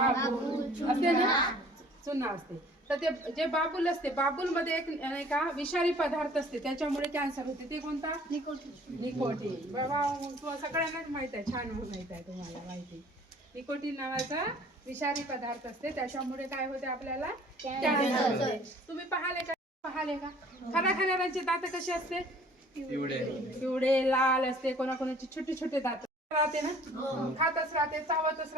असते ना, चुना असते. तर ते जे बाबूल असते, बाबूल मध्ये एक नाही का विषारी पदार्थ असते, त्याच्यामुळे कॅन्सर होते. ते कोणता? निकोटीन. बाबा सगळ्यांनाच माहित आहे, छान माहित आहे तुम्हाला माहिती. निकोटीन नावाचा विषारी पदार्थ असते, त्याच्यामुळे काय होते आपल्याला? कॅन्सर होते. तुम्ही पाहिले का खरा खाणाऱ्यांचे दात कसे असते? पिवळे लाल असते. कोणाकोणाचे छोटे छोटे दात राहते ना, खातच राहते, चावतच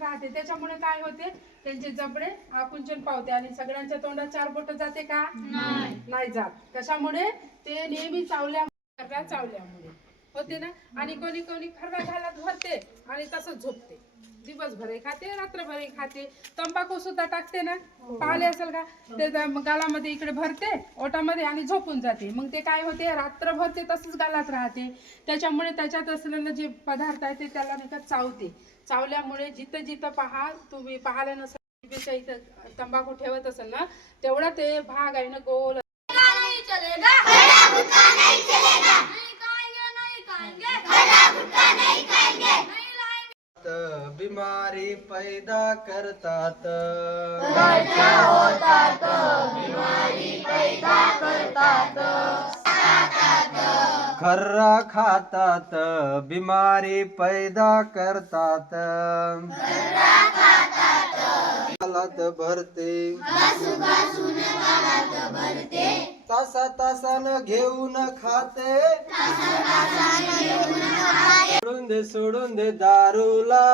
राहते. त्याच्यामुळे काय होते? त्यांचे जबडे आकुंचन पावते आणि सगळ्यांच्या तोंडात 4 बोट जाते का? नाही जात. कशामुळे? ते नेहमी चावल्यामुळे होते ना. आणि कोणी कोणी खर्रा घालत भरते आणि तसंच झोपते. दिवसभरही खाते, रात्रभरही खाते. तंबाखू सुद्धा टाकते ना, पाहिले असेल का? ते गालामध्ये इकडे भरते ओटामध्ये आणि झोपून जाते. मग ते काय होते? रात्रभर ते तसंच गालात राहते. त्याच्यामुळे त्याच्यात असलेलं जे पदार्थ आहे ते त्याला नाही का चावते. चावल्यामुळे जिथं जिथं पहा, तुम्ही पाहायला नसेल इथं तंबाखू ठेवत असेल ना, तेवढा ते भाग आहे ना गोल. बीमारी पैदा करतात, खर्रा खातात बिमारी पैदा करतात, गालात भरते तासा तासानं घेऊन खाते, सोडून दे दारूला,